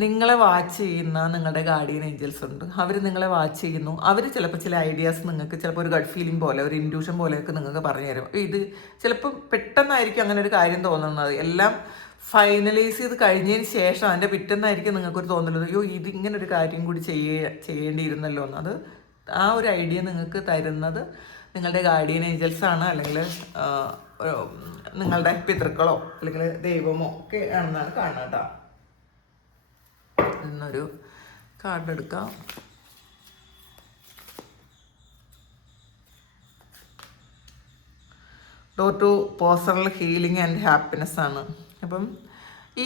നിങ്ങളെ വാച്ച് ചെയ്യുന്ന നിങ്ങളുടെ ഗാർഡിയൻ ഏഞ്ചൽസ് ഉണ്ട്. അവർ നിങ്ങളെ വാച്ച് ചെയ്യുന്നു. അവർ ചിലപ്പോൾ ചില ഐഡിയാസ് നിങ്ങൾക്ക് ചിലപ്പോൾ ഒരു ഗഡ് ഫീലിംഗ് പോലെ, ഒരു ഇൻഡ്യൂഷൻ പോലെയൊക്കെ നിങ്ങൾക്ക് പറഞ്ഞു തരും. ഇത് ചിലപ്പോൾ പെട്ടെന്നായിരിക്കും അങ്ങനെ ഒരു കാര്യം തോന്നുന്നത്. എല്ലാം ഫൈനലൈസ് ചെയ്ത് കഴിഞ്ഞതിന് ശേഷം അതിൻ്റെ പിറ്റെന്നായിരിക്കും നിങ്ങൾക്കൊരു തോന്നുന്നത്, അയ്യോ ഇതിങ്ങനെ ഒരു കാര്യം കൂടി ചെയ്യേണ്ടിയിരുന്നല്ലോ എന്ന്. അത് ആ ഒരു ഐഡിയ നിങ്ങൾക്ക് തരുന്നത് നിങ്ങളുടെ ഗാർഡിയൻ ഏഞ്ചൽസാണ്, അല്ലെങ്കിൽ നിങ്ങളുടെ പിതൃക്കളോ അല്ലെങ്കിൽ ദൈവമോ ഒക്കെ ആണെന്നാണ് കാണുന്നത് കേട്ടോ. എന്നൊരു കാർഡ് എടുക്കാം. Door to personal healing and happiness ആണ്. അപ്പം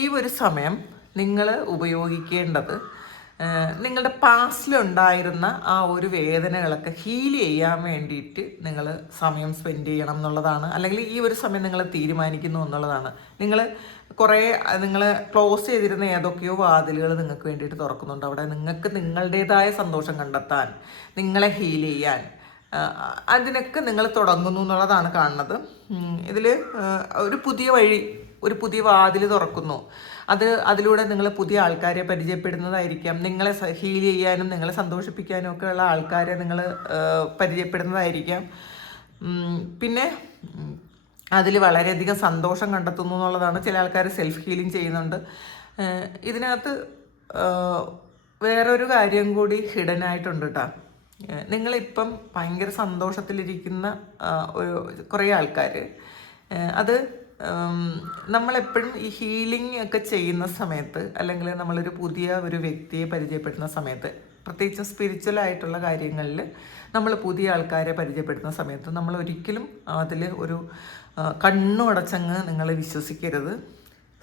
ഈ ഒരു സമയം നിങ്ങൾ ഉപയോഗിക്കേണ്ടത് നിങ്ങളുടെ പാസ്റ്റിലുണ്ടായിരുന്ന ആ ഒരു വേദനകളൊക്കെ ഹീൽ ചെയ്യാൻ വേണ്ടിയിട്ട് നിങ്ങൾ സമയം സ്പെൻഡ് ചെയ്യണം എന്നുള്ളതാണ്. അല്ലെങ്കിൽ ഈ ഒരു സമയം നിങ്ങൾ തീരുമാനിക്കുന്നു എന്നുള്ളതാണ്. നിങ്ങൾ ക്ലോസ് ചെയ്തിരുന്ന ഏതൊക്കെയോ വാതിലുകൾ നിങ്ങൾക്ക് വേണ്ടിയിട്ട് തുറക്കുന്നുണ്ട്. അവിടെ നിങ്ങൾക്ക് നിങ്ങളുടേതായ സന്തോഷം കണ്ടെത്താൻ, നിങ്ങളെ ഹീൽ ചെയ്യാൻ, അതിനൊക്കെ നിങ്ങൾ തുടങ്ങുന്നു എന്നുള്ളതാണ് കാണുന്നത്. ഇതിൽ ഒരു പുതിയ വാതിൽ തുറക്കുന്നു. അതിലൂടെ നിങ്ങൾ പുതിയ ആൾക്കാരെ പരിചയപ്പെടുന്നതായിരിക്കാം. നിങ്ങളെ ഹീൽ ചെയ്യാനും നിങ്ങളെ സന്തോഷിപ്പിക്കാനും ഒക്കെ ഉള്ള ആൾക്കാരെ നിങ്ങൾ പരിചയപ്പെടുന്നതായിരിക്കാം. പിന്നെ അതിൽ വളരെയധികം സന്തോഷം കണ്ടെത്തുന്നു എന്നുള്ളതാണ്. ചില ആൾക്കാർ സെൽഫ് ഹീലിംഗ് ചെയ്യുന്നുണ്ട്. ഇതിനകത്ത് വേറൊരു കാര്യം കൂടി ഹിഡൻ ആയിട്ടുണ്ട് കേട്ടോ. നിങ്ങളിപ്പം ഭയങ്കര സന്തോഷത്തിലിരിക്കുന്ന കുറേ ആൾക്കാർ, അത് നമ്മളെപ്പോഴും ഈ ഹീലിംഗ് ഒക്കെ ചെയ്യുന്ന സമയത്ത്, അല്ലെങ്കിൽ നമ്മളൊരു പുതിയ ഒരു വ്യക്തിയെ പരിചയപ്പെടുന്ന സമയത്ത്, പ്രത്യേകിച്ചും സ്പിരിച്വൽ ആയിട്ടുള്ള കാര്യങ്ങളിൽ നമ്മൾ പുതിയ ആൾക്കാരെ പരിചയപ്പെടുന്ന സമയത്ത് നമ്മൾ ഒരിക്കലും അതിൽ ഒരു കണ്ണുടച്ചങ്ങ് നിങ്ങൾ വിശ്വസിക്കരുത്.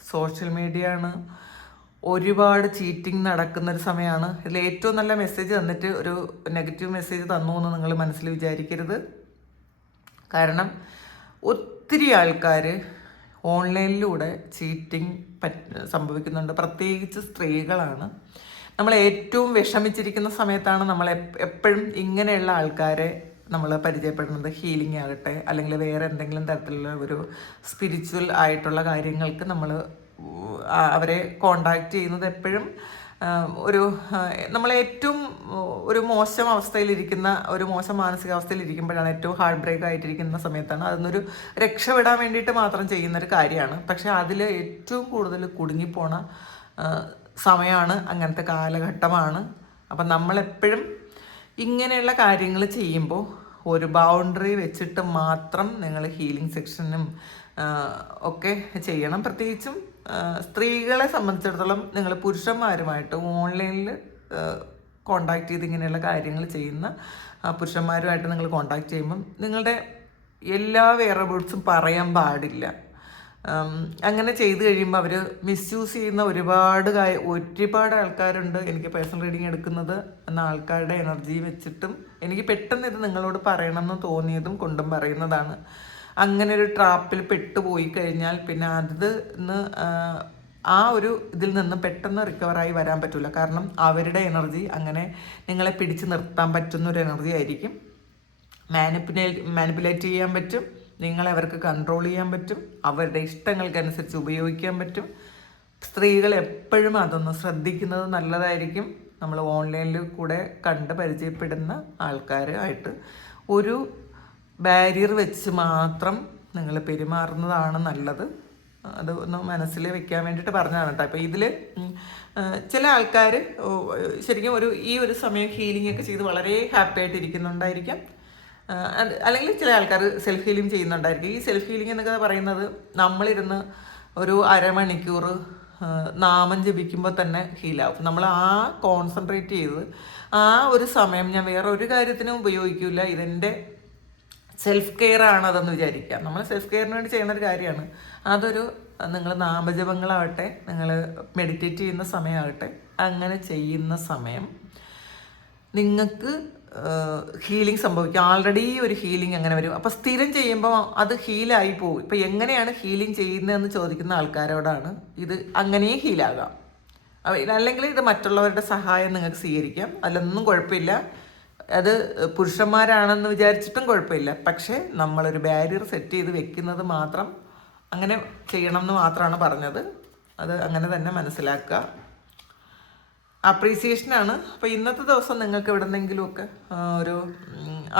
സോഷ്യൽ മീഡിയ ആണ്, ഒരുപാട് ചീറ്റിംഗ് നടക്കുന്നൊരു സമയമാണ്. ഇതിൽ ഏറ്റവും നല്ല മെസ്സേജ് തന്നിട്ട് ഒരു നെഗറ്റീവ് മെസ്സേജ് തന്നു എന്ന് നിങ്ങൾ മനസ്സിൽ വിചാരിക്കരുത്. കാരണം ഒത്തിരി ആൾക്കാർ ഓൺലൈനിലൂടെ ചീറ്റിംഗ് സംഭവിക്കുന്നുണ്ട്. പ്രത്യേകിച്ച് സ്ത്രീകളാണ്. നമ്മൾ ഏറ്റവും വിഷമിച്ചിരിക്കുന്ന സമയത്താണ് നമ്മൾ എപ്പോഴും ഇങ്ങനെയുള്ള ആൾക്കാരെ നമ്മൾ പരിചയപ്പെടുന്നത്. ഹീലിംഗ് ആകട്ടെ, അല്ലെങ്കിൽ വേറെ എന്തെങ്കിലും തരത്തിലുള്ള ഒരു സ്പിരിച്വൽ ആയിട്ടുള്ള കാര്യങ്ങൾക്ക് അവരെ കോണ്ടാക്ട് ചെയ്യുന്നത് എപ്പോഴും നമ്മളേറ്റവും ഒരു മോശം അവസ്ഥയിലിരിക്കുന്ന, ഒരു മോശം മാനസികാവസ്ഥയിലിരിക്കുമ്പോഴാണ്, ഏറ്റവും ഹാർട്ട് ബ്രേക്ക് ആയിട്ടിരിക്കുന്ന സമയത്താണ്. അതിനൊരു രക്ഷപ്പെടാൻ വേണ്ടിയിട്ട് മാത്രം ചെയ്യുന്നൊരു കാര്യമാണ്. പക്ഷെ അതിൽ ഏറ്റവും കൂടുതൽ കുടുങ്ങിപ്പോണ സമയമാണ്, അങ്ങനത്തെ കാലഘട്ടമാണ്. അപ്പം നമ്മളെപ്പോഴും ഇങ്ങനെയുള്ള കാര്യങ്ങൾ ചെയ്യുമ്പോൾ ഒരു ബൗണ്ടറി വെച്ചിട്ട് മാത്രം നിങ്ങൾ ഹീലിംഗ് സെക്ഷനും ഒക്കെ ചെയ്യണം. പ്രത്യേകിച്ചും സ്ത്രീകളെ സംബന്ധിച്ചിടത്തോളം നിങ്ങൾ പുരുഷന്മാരുമായിട്ട് ഓൺലൈനിൽ കോണ്ടാക്ട് ചെയ്ത് ഇങ്ങനെയുള്ള കാര്യങ്ങൾ ചെയ്യുന്ന പുരുഷന്മാരുമായിട്ട് നിങ്ങൾ കോണ്ടാക്ട് ചെയ്യുമ്പം നിങ്ങളുടെ എല്ലാ വേറബിൾസും പറയാൻ പാടില്ല. അങ്ങനെ ചെയ്ത് കഴിയുമ്പോൾ അവർ മിസ്യൂസ് ചെയ്യുന്ന ഒരുപാട് ആൾക്കാരുണ്ട്. എനിക്ക് പേഴ്സണൽ റീഡിങ് എടുക്കുന്നത് എന്ന ആൾക്കാരുടെ എനർജി വെച്ചിട്ടും എനിക്ക് പെട്ടെന്ന് ഇത് നിങ്ങളോട് പറയണമെന്ന് തോന്നിയതും കൊണ്ടും പറയുന്നതാണ്. അങ്ങനെ ഒരു ട്രാപ്പിൽ പെട്ടുപോയി കഴിഞ്ഞാൽ പിന്നെ ആ ഒരു ഇതിൽ നിന്ന് പെട്ടെന്ന് റിക്കവറായി വരാൻ പറ്റില്ല. കാരണം അവരുടെ എനർജി അങ്ങനെ നിങ്ങളെ പിടിച്ചു നിർത്താൻ പറ്റുന്ന ഒരു എനർജി ആയിരിക്കും. മാനിപ്പുലേറ്റ് ചെയ്യാൻ പറ്റും, നിങ്ങളെ അവർക്ക് കൺട്രോൾ ചെയ്യാൻ പറ്റും, അവരുടെ ഇഷ്ടങ്ങൾക്കനുസരിച്ച് ഉപയോഗിക്കാൻ പറ്റും. സ്ത്രീകൾ എപ്പോഴും അതൊന്ന് ശ്രദ്ധിക്കുന്നത് നല്ലതായിരിക്കും. നമ്മൾ ഓൺലൈനിൽ കൂടെ കണ്ട് പരിചയപ്പെടുന്ന ആൾക്കാരായിട്ട് ഒരു ബാരിയർ വെച്ച് മാത്രം നിങ്ങൾ പെരുമാറുന്നതാണ് നല്ലത്. അത് ഒന്ന് മനസ്സിൽ വെക്കാൻ വേണ്ടിയിട്ട് പറഞ്ഞതാണ് കേട്ടോ. അപ്പോൾ ഇതിൽ ചില ആൾക്കാർ ശരിക്കും ഈ ഒരു സമയം ഹീലിംഗ് ഒക്കെ ചെയ്ത് വളരെ ഹാപ്പി ആയിട്ട് ഇരിക്കുന്നുണ്ടായിരിക്കാം. അല്ലെങ്കിൽ ചില ആൾക്കാർ സെൽഫ് ഹീലിംഗ് ചെയ്യുന്നുണ്ടായിരിക്കും. ഈ സെൽഫ് ഹീലിംഗ് എന്നൊക്കെ പറയുന്നത് നമ്മളിരുന്ന് ഒരു അരമണിക്കൂർ നാമം ജപിക്കുമ്പോൾ തന്നെ ഹീലാവും. നമ്മൾ ആ കോൺസെൻട്രേറ്റ് ചെയ്ത് ആ ഒരു സമയം ഞാൻ വേറെ ഒരു കാര്യത്തിനും ഉപയോഗിക്കില്ല, ഇതെൻ്റെ സെൽഫ് കെയർ ആണ് അതെന്ന് വിചാരിക്കുക. നമ്മൾ സെൽഫ് കെയറിന് വേണ്ടി ചെയ്യുന്ന ഒരു കാര്യമാണ്. അതൊരു നിങ്ങൾ നാമജപങ്ങളാവട്ടെ, നിങ്ങൾ മെഡിറ്റേറ്റ് ചെയ്യുന്ന സമയമാകട്ടെ, അങ്ങനെ ചെയ്യുന്ന സമയം നിങ്ങൾക്ക് ഹീലിംഗ് സംഭവിക്കും. ആൾറെഡി ഒരു ഹീലിംഗ് അങ്ങനെ വരും. അപ്പോൾ സ്ഥിരം ചെയ്യുമ്പോൾ അത് ഹീലായി പോകും. ഇപ്പോൾ എങ്ങനെയാണ് ഹീലിംഗ് ചെയ്യുന്നതെന്ന് ചോദിക്കുന്ന ആൾക്കാരോടാണ് ഇത് അങ്ങനെ ഹീലാകാം. അല്ലെങ്കിൽ ഇത് മറ്റുള്ളവരുടെ സഹായം നിങ്ങൾക്ക് സ്വീകരിക്കാം, അതിലൊന്നും കുഴപ്പമില്ല. അത് പുരുഷന്മാരാണെന്ന് വിചാരിച്ചിട്ടും കുഴപ്പമില്ല. പക്ഷേ നമ്മളൊരു ബാരിയർ സെറ്റ് ചെയ്ത് വെക്കുന്നത് മാത്രം അങ്ങനെ ചെയ്യണം എന്ന് മാത്രമാണ് പറഞ്ഞത്. അത് അങ്ങനെ തന്നെ മനസ്സിലാക്കുക. അപ്രീസിയേഷനാണ്. അപ്പോൾ ഇന്നത്തെ ദിവസം നിങ്ങൾക്ക് എവിടെന്നെങ്കിലുമൊക്കെ ഒരു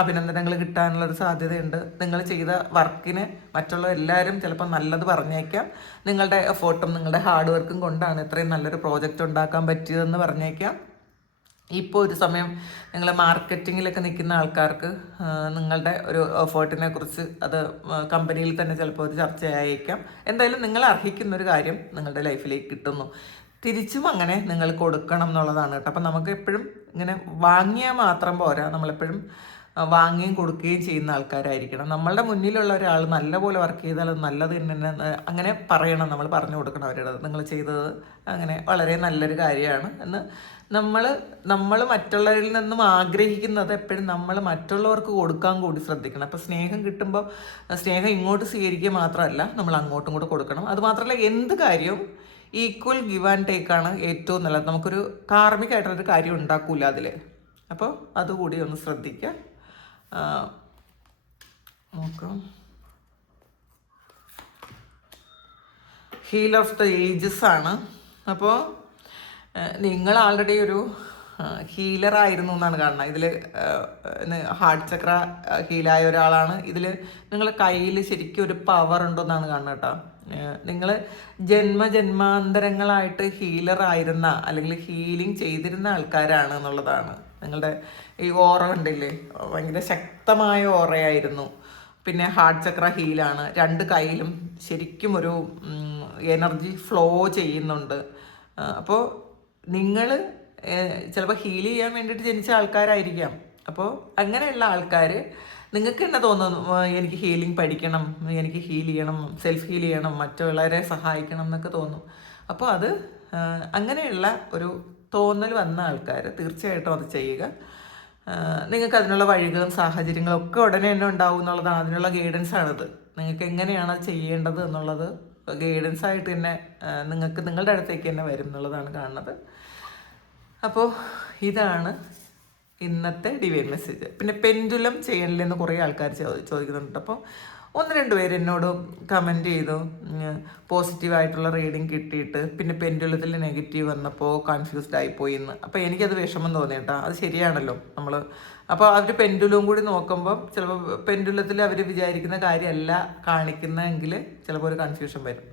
അഭിനന്ദനങ്ങൾ കിട്ടാനുള്ളൊരു സാധ്യതയുണ്ട്. നിങ്ങൾ ചെയ്ത വർക്കിന് മറ്റുള്ള എല്ലാവരും ചിലപ്പോൾ നല്ലത് പറഞ്ഞേക്കാം. നിങ്ങളുടെ എഫേർട്ടും നിങ്ങളുടെ ഹാർഡ് വർക്കും കൊണ്ടാണ് ഇത്രയും നല്ലൊരു പ്രോജക്റ്റ് ഉണ്ടാക്കാൻ പറ്റിയതെന്ന് പറഞ്ഞേക്കാം. ഇപ്പോൾ ഒരു സമയം നിങ്ങൾ മാർക്കറ്റിങ്ങിലൊക്കെ നിൽക്കുന്ന ആൾക്കാർക്ക് നിങ്ങളുടെ ഒരു എഫേർട്ടിനെ കുറിച്ച് അത് കമ്പനിയിൽ തന്നെ ചിലപ്പോൾ ഒരു ചർച്ചയായേക്കാം. എന്തായാലും നിങ്ങൾ അർഹിക്കുന്നൊരു കാര്യം നിങ്ങളുടെ ലൈഫിലേക്ക് കിട്ടുന്നു. തിരിച്ചും അങ്ങനെ നിങ്ങൾ കൊടുക്കണം എന്നുള്ളതാണ് കേട്ടോ. അപ്പം നമുക്ക് എപ്പോഴും ഇങ്ങനെ വാങ്ങിയാൽ മാത്രം പോരാ, നമ്മളെപ്പോഴും വാങ്ങുകയും കൊടുക്കുകയും ചെയ്യുന്ന ആൾക്കാരായിരിക്കണം. നമ്മളുടെ മുന്നിലുള്ള ഒരാൾ നല്ലപോലെ വർക്ക് ചെയ്താൽ അത് നല്ലത് തന്നെ അങ്ങനെ പറയണം, നമ്മൾ പറഞ്ഞു കൊടുക്കണം അവരുടെ നിങ്ങൾ ചെയ്തത് അങ്ങനെ വളരെ നല്ലൊരു കാര്യമാണ് എന്ന്. നമ്മൾ മറ്റുള്ളവരിൽ നിന്നും ആഗ്രഹിക്കുന്നത് എപ്പോഴും നമ്മൾ മറ്റുള്ളവർക്ക് കൊടുക്കാൻ കൂടി ശ്രദ്ധിക്കണം. അപ്പോൾ സ്നേഹം കിട്ടുമ്പോൾ സ്നേഹം ഇങ്ങോട്ട് സ്വീകരിക്കുക മാത്രമല്ല, നമ്മൾ അങ്ങോട്ടും കൂടെ കൊടുക്കണം. അതുമാത്രമല്ല എന്ത് കാര്യവും ഈക്വൽ ഗിവ് ആൻഡ് ടേക്കാണ് ഏറ്റവും നല്ലത്. നമുക്കൊരു കാർമികമായിട്ടൊരു കാര്യം ഉണ്ടാക്കൂല അതിൽ. അപ്പോൾ അതുകൂടി ഒന്ന് ശ്രദ്ധിക്കുക. നോക്കാം. ഹീൽ ഓഫ് ദ ഏജസ് ആണ്. അപ്പോൾ നിങ്ങൾ ആൾറെഡി ഒരു ഹീലറായിരുന്നു എന്നാണ് കാണുന്നത്. ഇതിൽ ഹാർട്ട് ചക്ര ഹീലായ ഒരാളാണ്. ഇതിൽ നിങ്ങളുടെ കയ്യിൽ ശരിക്കും ഒരു പവർ ഉണ്ടെന്നാണ് കാണുന്നത് കേട്ടോ. നിങ്ങൾ ജന്മജന്മാന്തരങ്ങളായിട്ട് ഹീലറായിരുന്ന അല്ലെങ്കിൽ ഹീലിംഗ് ചെയ്തിരുന്ന ആൾക്കാരാണ് എന്നുള്ളതാണ്. നിങ്ങളുടെ ഈ ഓറ കണ്ടില്ലേ, ഭയങ്കര ശക്തമായ ഓറയായിരുന്നു. പിന്നെ ഹാർട്ട് ചക്ര ഹീലാണ്. രണ്ട് കൈയിലും ശരിക്കും ഒരു എനർജി ഫ്ലോ ചെയ്യുന്നുണ്ട്. അപ്പോൾ നിങ്ങൾ ചിലപ്പോൾ ഹീൽ ചെയ്യാൻ വേണ്ടിയിട്ട് ജനിച്ച ആൾക്കാരായിരിക്കാം. അപ്പോൾ അങ്ങനെയുള്ള ആൾക്കാർ നിങ്ങൾക്ക് തന്നെ തോന്നുന്നു എനിക്ക് ഹീലിംഗ് പഠിക്കണം, എനിക്ക് ഹീൽ ചെയ്യണം, സെൽഫ് ഹീൽ ചെയ്യണം, മറ്റുള്ളവരെ സഹായിക്കണം എന്നൊക്കെ തോന്നും. അപ്പോൾ അത് അങ്ങനെയുള്ള ഒരു തോന്നൽ വന്ന ആൾക്കാർ തീർച്ചയായിട്ടും അത് ചെയ്യുക. നിങ്ങൾക്ക് അതിനുള്ള വഴികളും സാഹചര്യങ്ങളും ഒക്കെ ഉടനെ തന്നെ ഉണ്ടാവും എന്നുള്ളതാണ്. അതിനുള്ള ഗൈഡൻസാണിത്. നിങ്ങൾക്ക് എങ്ങനെയാണ് ചെയ്യേണ്ടത് എന്നുള്ളത് ഗൈഡൻസ് ആയിട്ട് തന്നെ നിങ്ങൾക്ക് നിങ്ങളുടെ അടുത്തേക്ക് തന്നെ വരും എന്നുള്ളതാണ് കാണുന്നത്. അപ്പോൾ ഇതാണ് ഇന്നത്തെ ഡിവൈൻ മെസ്സേജ്. പിന്നെ പെൻഡുലം ചെയ്യണില്ലെന്ന് കുറേ ആൾക്കാർ ചോദിക്കുന്നുണ്ട്. അപ്പോൾ 1-2 പേര് എന്നോട് കമൻറ്റ് ചെയ്തു പോസിറ്റീവായിട്ടുള്ള റീഡിങ് കിട്ടിയിട്ട് പിന്നെ പെൻഡുലത്തിൽ നെഗറ്റീവ് വന്നപ്പോൾ കൺഫ്യൂസ്ഡ് ആയിപ്പോയി എന്ന്. അപ്പോൾ എനിക്കത് വിഷമം തോന്നി കേട്ടോ. അത് ശരിയാണല്ലോ. അപ്പോൾ അവർ പെൻഡുലവും കൂടി നോക്കുമ്പോൾ ചിലപ്പോൾ പെൻഡുലത്തിൽ അവർ വിചാരിക്കുന്ന കാര്യമല്ല കാണിക്കുന്നതെങ്കിൽ ചിലപ്പോൾ ഒരു കൺഫ്യൂഷൻ വരും.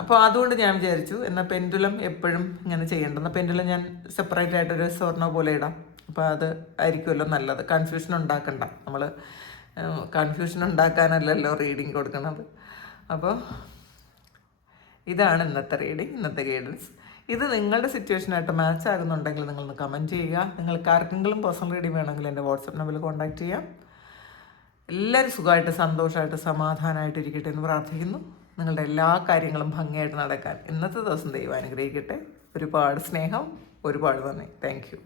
അപ്പോൾ അതുകൊണ്ട് ഞാൻ വിചാരിച്ചു എന്നാൽ പെൻഡുലം എപ്പോഴും ഇങ്ങനെ ചെയ്യേണ്ടെന്ന്. പെൻഡുലം ഞാൻ സെപ്പറേറ്റ് ആയിട്ടൊരു സ്വർണ്ണ പോലെ ഇടാം. അപ്പോൾ അത് ആയിരിക്കുമല്ലോ നല്ലത്. കൺഫ്യൂഷൻ ഉണ്ടാക്കണ്ട. നമ്മൾ കൺഫ്യൂഷൻ ഉണ്ടാക്കാനല്ലല്ലോ റീഡിങ് കൊടുക്കണത്. അപ്പോൾ ഇതാണ് ഇന്നത്തെ റീഡിങ്, ഇന്നത്തെ ഗൈഡൻസ്. ഇത് നിങ്ങളുടെ സിറ്റുവേഷനായിട്ട് മാച്ച് ആകുന്നുണ്ടെങ്കിൽ നിങ്ങളൊന്ന് കമൻറ്റ് ചെയ്യുക. നിങ്ങൾക്ക് ആർക്കെങ്കിലും പേഴ്സണൽ റീഡിങ് വേണമെങ്കിൽ എൻ്റെ വാട്സപ്പ് നമ്പറിൽ കോൺടാക്റ്റ് ചെയ്യാം. എല്ലാവരും സുഖമായിട്ട് സന്തോഷമായിട്ട് സമാധാനമായിട്ട് ഇരിക്കട്ടെ എന്ന് പ്രാർത്ഥിക്കുന്നു. നിങ്ങളുടെ എല്ലാ കാര്യങ്ങളും ഭംഗിയായിട്ട് നടക്കാൻ ഇന്നത്തെ ദിവസം ദൈവം അനുഗ്രഹിക്കട്ടെ. ഒരുപാട് സ്നേഹം, ഒരുപാട് നന്ദി. Thank you.